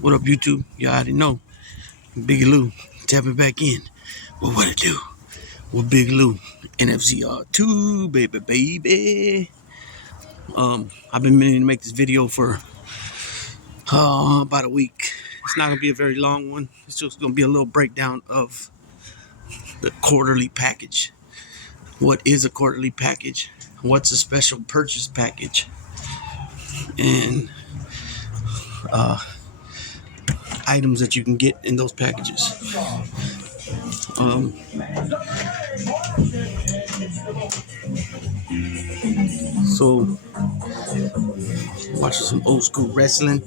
What up, YouTube? You already know. Big Lou tapping back in. Well, what it do? With Big Lou, NFCR2, baby. I've been meaning to make this video for about a week. It's not gonna be a very long one. It's just gonna be a little breakdown of the quarterly package. What is a quarterly package? What's a special purchase package? And items that you can get in those packages. Um, so watching some old school wrestling.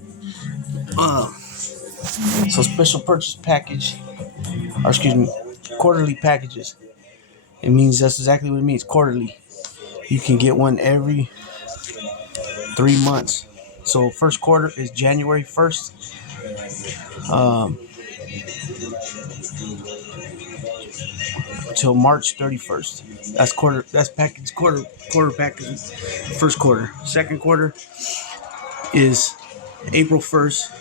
So special purchase package, or excuse me, quarterly packages. It means that's exactly what it means. Quarterly. You can get one every 3 months. So first quarter is January 1st. Until March 31st. That's quarter. That's package quarter package. First quarter. Second quarter is April 1st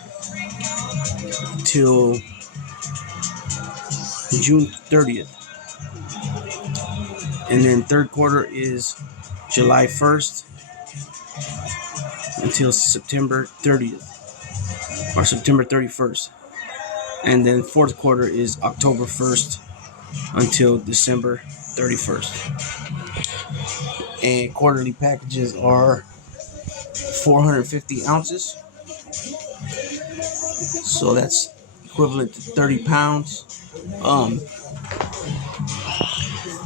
till June 30th, and then third quarter is July 1st until September 30th or September 31st, and then fourth quarter is October 1st until December 31st. And quarterly packages are 450 ounces, so that's equivalent to 30 pounds.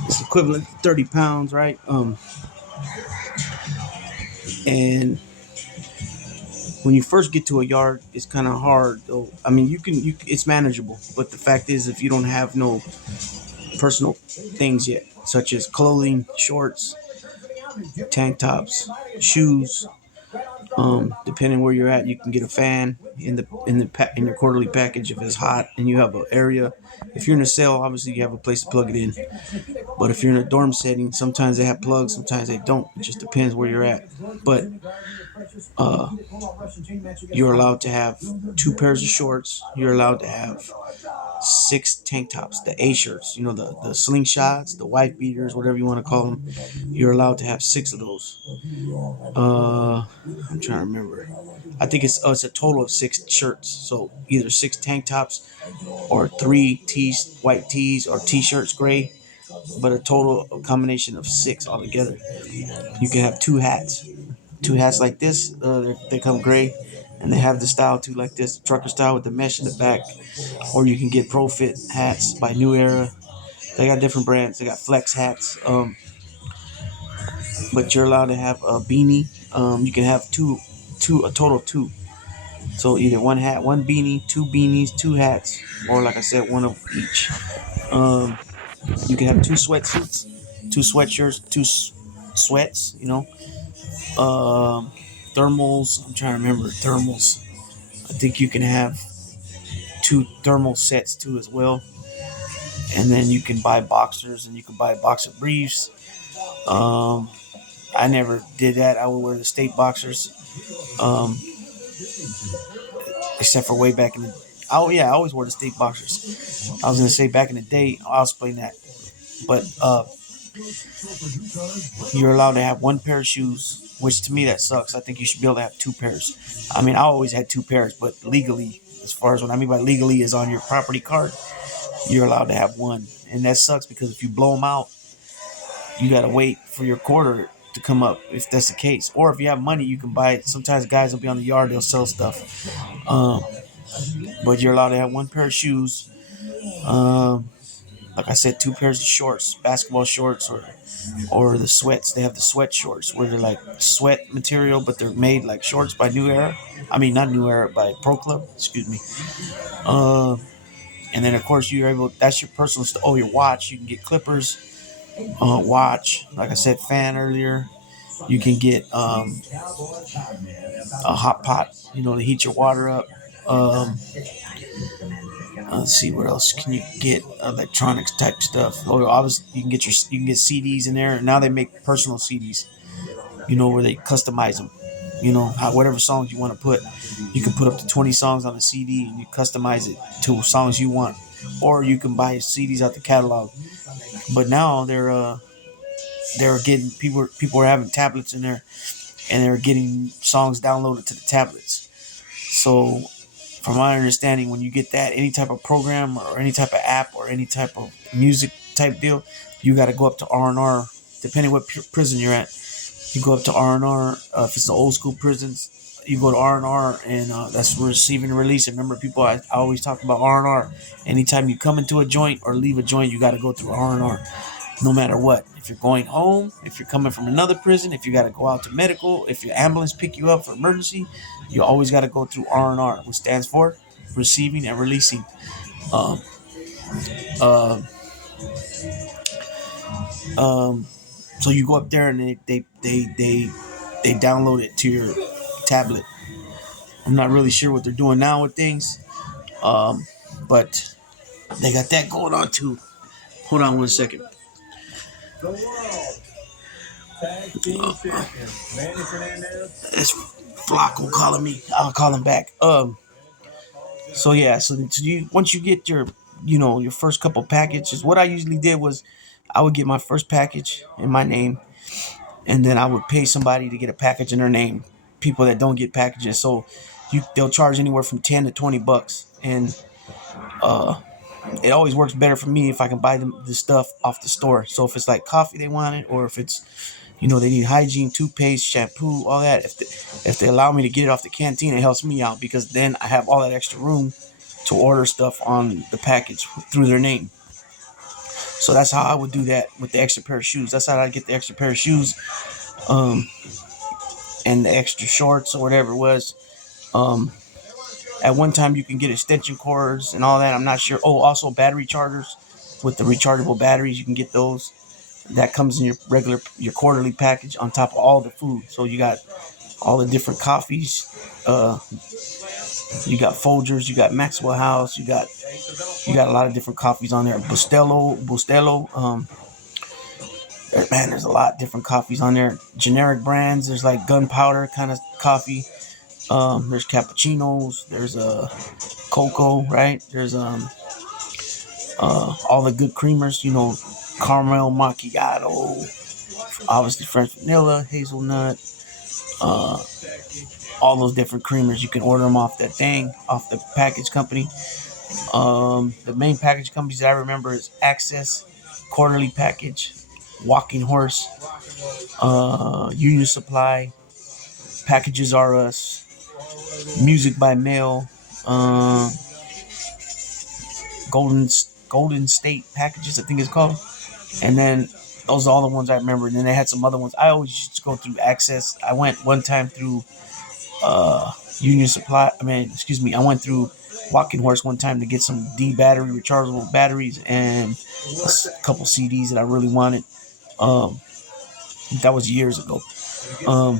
It's equivalent to 30 pounds, right? And when you first get to a yard, it's kind of hard. Though. I mean, it's manageable, but the fact is, if you don't have no personal things yet, such as clothing, shorts, tank tops, shoes, depending where you're at, you can get a fan in your quarterly package if it's hot and you have an area. If you're in a cell, obviously you have a place to plug it in. But if you're in a dorm setting, sometimes they have plugs, sometimes they don't. It just depends where you're at. But you're allowed to have 2 pairs of shorts. You're allowed to have 6 tank tops, the A shirts, the slingshots, the wife beaters, whatever you want to call them. You're allowed to have 6 of those. I'm trying to remember. I think it's a total of 6 shirts. So either 6 tank tops or 3 tees, white tees, or t-shirts, gray. But a combination of 6 altogether. You can have 2 hats. 2 hats like this. They come gray. And they have the style too, like this, trucker style with the mesh in the back. Or you can get Pro Fit hats by New Era. They got different brands. They got flex hats. But you're allowed to have a beanie. You can have a total of 2. So either 1 hat, 1 beanie, 2 beanies, 2 hats, or like I said, 1 of each. You can have 2 sweatsuits, 2 sweatshirts, 2 sweats. Thermals. I'm trying to remember thermals. I think you can have 2 thermal sets too as well. And then you can buy boxers and you can buy boxer briefs. I never did that. I would wear the state boxers. Except for way back in the I always wore the state boxers. I was gonna say back in the day, I'll explain that. But you're allowed to have 1 pair of shoes, which to me that sucks. I think you should be able to have 2 pairs. I mean, I always had 2 pairs, but legally, as far as what I mean by legally is on your property card, you're allowed to have 1. And that sucks because if you blow them out, you gotta wait for your quarter to come up if that's the case. Or if you have money, you can buy it. Sometimes guys will be on the yard, they'll sell stuff. But you're allowed to have 1 pair of shoes. Like I said, 2 pairs of shorts, basketball shorts, or the sweats. They have the sweat shorts where they're like sweat material, but they're made like shorts by New Era. I mean, not New Era, by Pro Club. Excuse me. And then of course you're able. That's your personal stuff. Oh, your watch. You can get clippers. Watch. Like I said, fan earlier. You can get a hot pot. To heat your water up. Let's see what else can you get. Electronics type stuff. Oh, obviously you can get CDs in there. Now they make personal CDs. Where they customize them. whatever songs you want to put. You can put up to 20 songs on a CD and you customize it to songs you want, or you can buy CDs out the catalog. But now they're getting people are having tablets in there, and they're getting songs downloaded to the tablets. So from my understanding, when you get that, any type of program or any type of app or any type of music type deal, you got to go up to R&R. Depending what prison you're at, you go up to R&R. If it's the old school prisons, you go to R&R, and that's receiving and releasing. Remember, people, I always talk about R&R. Anytime you come into a joint or leave a joint, you got to go through R&R, no matter what. If you're going home, if you're coming from another prison, if you got to go out to medical, if your ambulance pick you up for emergency, you always got to go through R&R, which stands for receiving and releasing. Um, uh, um, so you go up there and they download it to your tablet. I'm not really sure what they're doing now with things, but they got that going on too. Hold on one second. It's Flacco calling me. I'll call him back. So yeah, so you once you get your first couple packages, what I usually did was I would get my first package in my name, and then I would pay somebody to get a package in their name. People that don't get packages, so they'll charge anywhere from $10 to $20, and it always works better for me if I can buy them the stuff off the store. So if it's like coffee they want it, or if it's they need hygiene, toothpaste, shampoo, all that. If they allow me to get it off the canteen, it helps me out because then I have all that extra room to order stuff on the package through their name. So that's how I would do that with the extra pair of shoes. That's how I get the extra pair of shoes, and the extra shorts or whatever it was. At one time, you can get extension cords and all that. I'm not sure. Oh, also battery chargers with the rechargeable batteries. You can get those. That comes in your quarterly package on top of all the food. So you got all the different coffees. You got Folgers. You got Maxwell House. You got a lot of different coffees on there. Bustelo. There's a lot of different coffees on there. Generic brands. There's like gunpowder kind of coffee. There's cappuccinos. There's cocoa, right? There's all the good creamers. Caramel macchiato, obviously French vanilla, hazelnut. All those different creamers. You can order them off that thing, off the package company. The main package companies that I remember is Access, Quarterly Package, Walking Horse, Union Supply, Packages R Us, Music by Mail, Golden State Packages, I think it's called. And then those are all the ones I remember. And then they had some other ones. I always used to go through Access. I went one time through Union Supply. I went through Walking Horse one time to get some D battery rechargeable batteries and a couple CDs that I really wanted. That was years ago.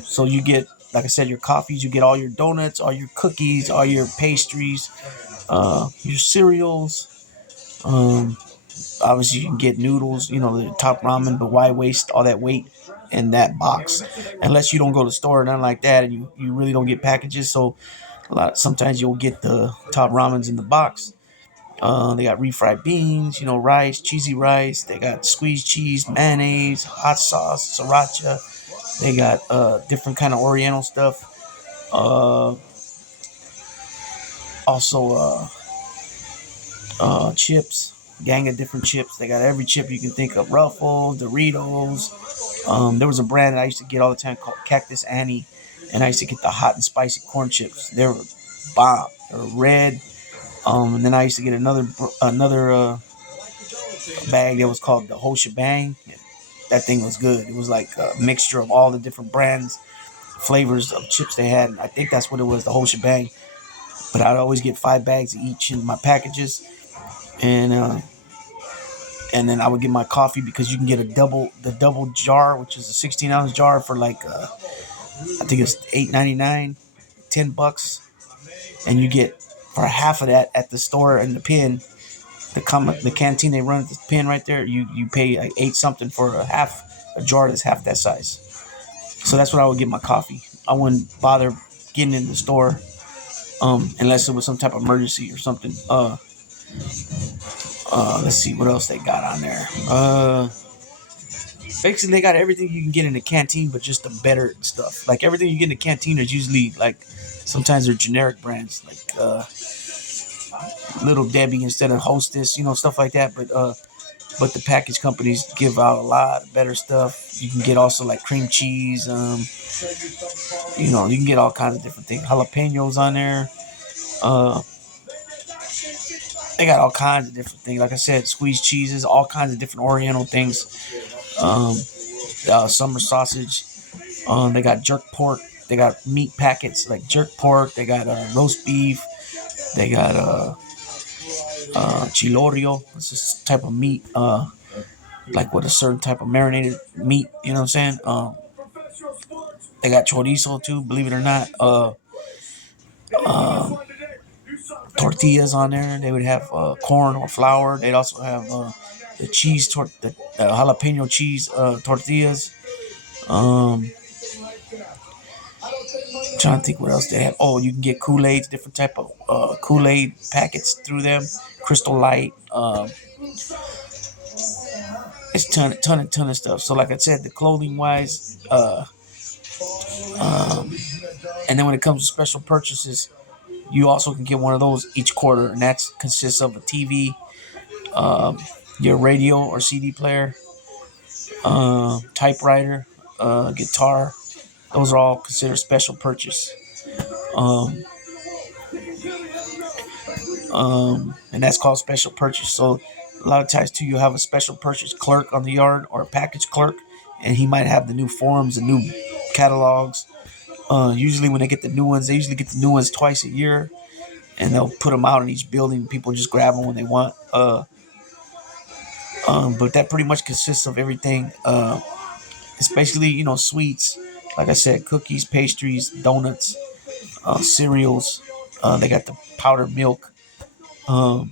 So you get, like I said, your coffees. You get all your donuts, all your cookies, all your pastries, your cereals. Obviously, you can get noodles, the top ramen, but why waste all that weight in that box? Unless you don't go to the store or nothing like that, and you really don't get packages. So sometimes you'll get the top ramens in the box. They got refried beans, rice, cheesy rice. They got squeezed cheese, mayonnaise, hot sauce, sriracha. They got different kind of Oriental stuff. Also, chips, gang of different chips. They got every chip you can think of. Ruffles, Doritos. There was a brand that I used to get all the time called Cactus Annie, and I used to get the hot and spicy corn chips. They were bomb. They were red. And then I used to get another bag that was called the whole shebang. That thing was good. It was like a mixture of all the different brands, flavors of chips they had. I think that's what it was, the whole shebang. But I'd always get 5 bags each in my packages, and then I would get my coffee because you can get the double jar, which is a 16-ounce jar for like I think it's $8.99, $10, and you get for half of that at the store in the Pin. The canteen they run at the Pin right there, you pay like $8 something for a jar that's half that size. So that's what I would get my coffee. I wouldn't bother getting in the store unless it was some type of emergency or something. Let's see what else they got on there. Basically, they got everything you can get in the canteen, but just the better stuff. Like everything you get in the canteen is usually like sometimes they're generic brands, like Little Debbie instead of Hostess, stuff like that. But the package companies give out a lot of better stuff. You can get also like cream cheese. You can get all kinds of different things. Jalapenos on there. Uh, they got all kinds of different things. Like I said, squeezed cheeses, all kinds of different Oriental things. Um, summer sausage. They got jerk pork. They got meat packets like jerk pork. They got roast beef. They got chilorio. It's this type of meat, like with a certain type of marinated meat. You know what I'm saying? They got chorizo too. Believe it or not. Uh, Tortillas on there. They would have corn or flour. They'd also have the jalapeno cheese tortillas. I'm trying to think what else they have. Oh, you can get Kool-Aids, different type of Kool-Aid packets through them. Crystal Light. It's ton of stuff. So like I said, the clothing wise, and then when it comes to special purchases, you also can get one of those each quarter, and that consists of a TV, your radio or CD player, typewriter, guitar. Those are all considered special purchase. Um, and that's called special purchase. So a lot of times too, you have a special purchase clerk on the yard or a package clerk, and he might have the new forms and new catalogs. Usually when they get the new ones, they usually get the new ones twice a year, and they'll put them out in each building. People just grab them when they want. But that pretty much consists of everything. Especially sweets. Like I said, cookies, pastries, donuts, cereals. They got the powdered milk. Um,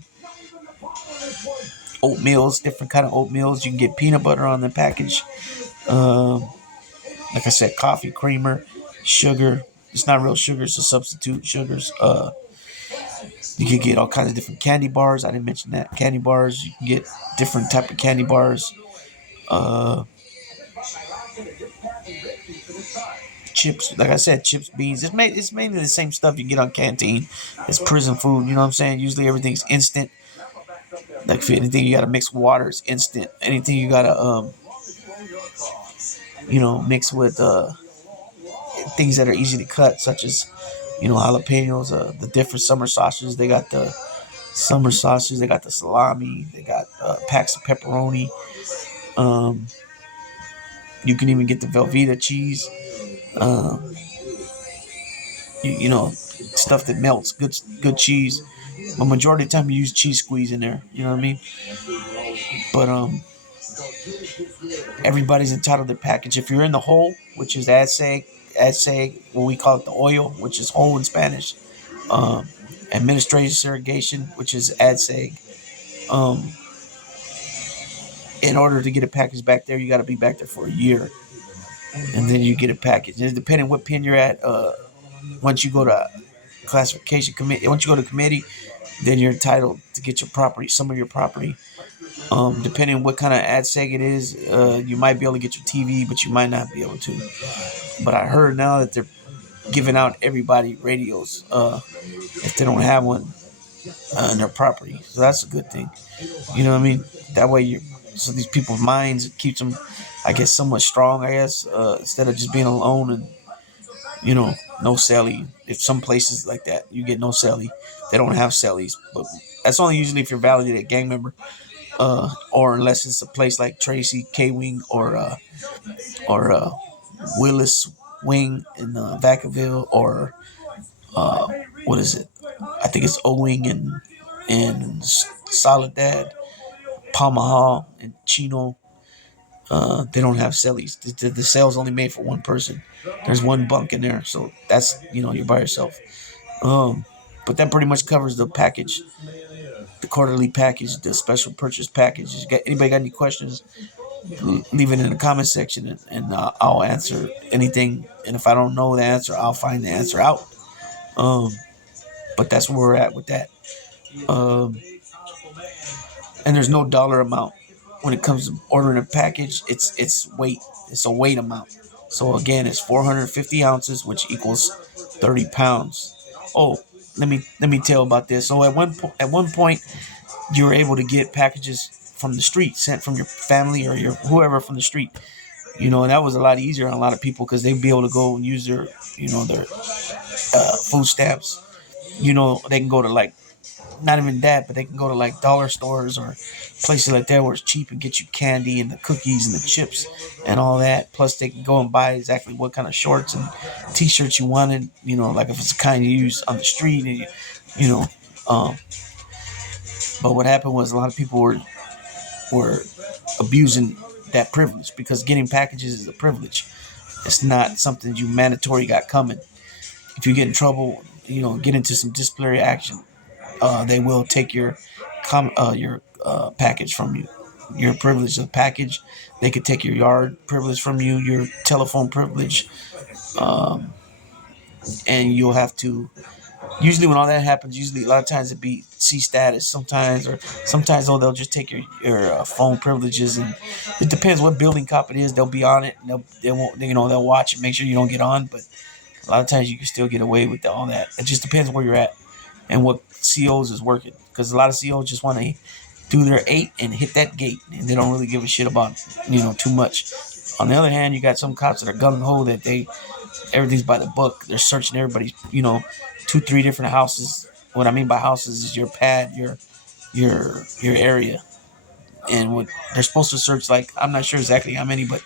Oatmeals, different kind of oatmeals. You can get peanut butter on the package. Um, like I said, coffee creamer, sugar. It's not real sugar; it's a substitute sugars. You can get all kinds of different candy bars. I didn't mention that candy bars. You can get different type of candy bars. Uh, Chips, like I said, chips, beans. It's mainly the same stuff you get on canteen. It's prison food. You know what I'm saying? Usually everything's instant. Like if anything you gotta mix with water, it's instant. Anything you gotta mix with things that are easy to cut, such as jalapenos, the different summer sausages. They got the summer sausage. They got the salami. They got packs of pepperoni. Um, you can even get the Velveeta cheese. Um, stuff that melts. Good cheese. But majority of the time you use cheese squeeze in there. You know what I mean? But everybody's entitled to package. If you're in the hole, which is ad seg, what we call it the oil, which is hole in Spanish. Um, administrative segregation, which is ad seg. Um, in order to get a package back there, you got to be back there for a year, and then you get a package. And depending what pin you're at, once you go to classification committee, once you go to committee, then you're entitled to get your property, some of your property. Depending on what kind of ad seg it is, you might be able to get your TV, but you might not be able to. But I heard now that they're giving out everybody radios if they don't have one on their property, so that's a good thing. You know what I mean? That way, so these people's minds, it keeps them, I guess, somewhat strong. I guess instead of just being alone and no celly. If some places like that, you get no celly, they don't have cellies, but that's only usually if you're validated gang member. Or unless it's a place like Tracy K Wing or Willis Wing in Vacaville or what is it? I think it's O Wing and Soledad, Palma and Chino. They don't have cellies. The cell's only made for one person. There's one bunk in there, so that's you're by yourself. But that pretty much covers the package, the quarterly package, the special purchase package. Anybody got any questions? leave it in the comment section, and I'll answer anything. And if I don't know the answer, I'll find the answer out. Um, but that's where we're at with that. Um, and there's no dollar amount when it comes to ordering a package. It's weight. It's a weight amount. So again, it's 450 ounces, which equals 30 pounds. Oh, let me tell about this. So at one point, you were able to get packages from the street sent from your family or your whoever from the street. And that was a lot easier on a lot of people because they'd be able to go and use their food stamps. They can go to like not even that, but they can go to like dollar stores or places like that where it's cheap and get you candy and the cookies and the chips and all that. Plus, they can go and buy exactly what kind of shorts and t-shirts you wanted. Like if it's the kind you use on the street, and you know. Um, but what happened was a lot of people were abusing that privilege because getting packages is a privilege. It's not something you mandatory got coming. If you get in trouble, get into some disciplinary action, they will take your package from you. Your privilege of package. They could take your yard privilege from you, your telephone privilege, um, and you'll have to. Usually, when all that happens, a lot of times it be C status. Sometimes though they'll just take your phone privileges, and it depends what building cop it is. They'll be on it. And they won't. They'll watch and make sure you don't get on. But a lot of times you can still get away with all that. It just depends where you're at and what COs is working. Because a lot of COs just want to do their 8 and hit that gate, and they don't really give a shit about too much. On the other hand, you got some cops that are gung ho that everything's by the book. They're searching everybody's 2-3 different houses. What I mean by houses is your pad, your area, and what they're supposed to search. Like I'm not sure exactly how many, but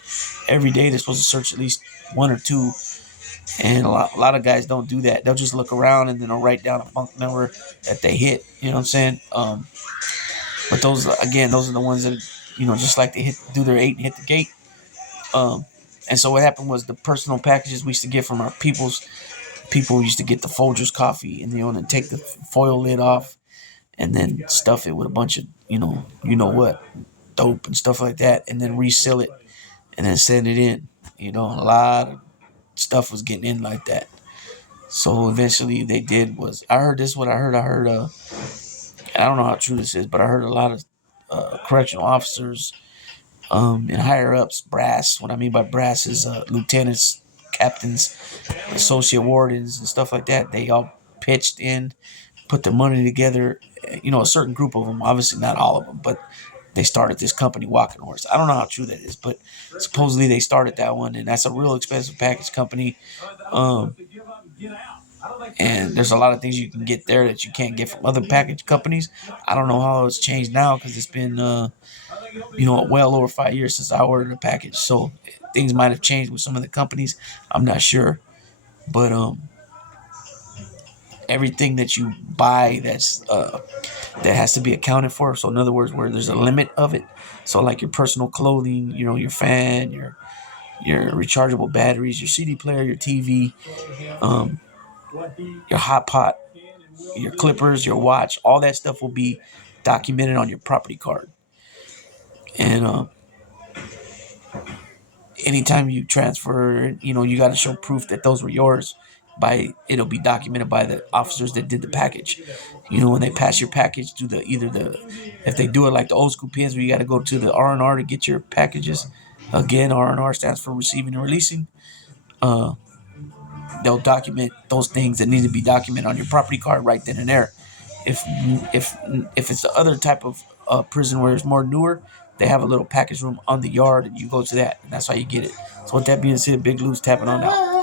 every day they're supposed to search at least 1 or 2. And a lot of guys don't do that. They'll just look around and then they'll write down a bunk number that they hit. You know what I'm saying? But those are the ones that just like to do their 8 and hit the gate. And so what happened was the personal packages we used to get from our people used to get the Folgers coffee and and take the foil lid off and then stuff it with a bunch of what dope and stuff like that, and then reseal it and then send it in. A lot of stuff was getting in like that. So eventually they did was I heard this what I heard I don't know how true this is, but I heard a lot of correctional officers and higher ups, brass. What I mean by brass is lieutenants, captains, associate wardens, and stuff like that. They all pitched in, put their money together. A certain group of them, obviously not all of them, but they started this company, Walking Horse. I don't know how true that is, but supposedly they started that one, and that's a real expensive package company. And there's a lot of things you can get there that you can't get from other package companies. I don't know how it's changed now because it's been, well over 5 years since I ordered a package. So things might have changed with some of the companies. I'm not sure, but everything that you buy that has to be accounted for. So in other words, where there's a limit of it. So like your personal clothing, your fan, your rechargeable batteries, your CD player, your TV, your hot pot, your clippers, your watch, all that stuff will be documented on your property card. And anytime you transfer, you got to show proof that those were yours. It'll be documented by the officers that did the package. When they pass your package to if they do it like the old school pins where you got to go to the R&R to get your packages. Again, R&R stands for receiving and releasing. They'll document those things that need to be documented on your property card right then and there. If it's the other type of prison where it's more newer, they have a little package room on the yard, and you go to that, and that's how you get it. So with that being said, Big Lou's tapping on out.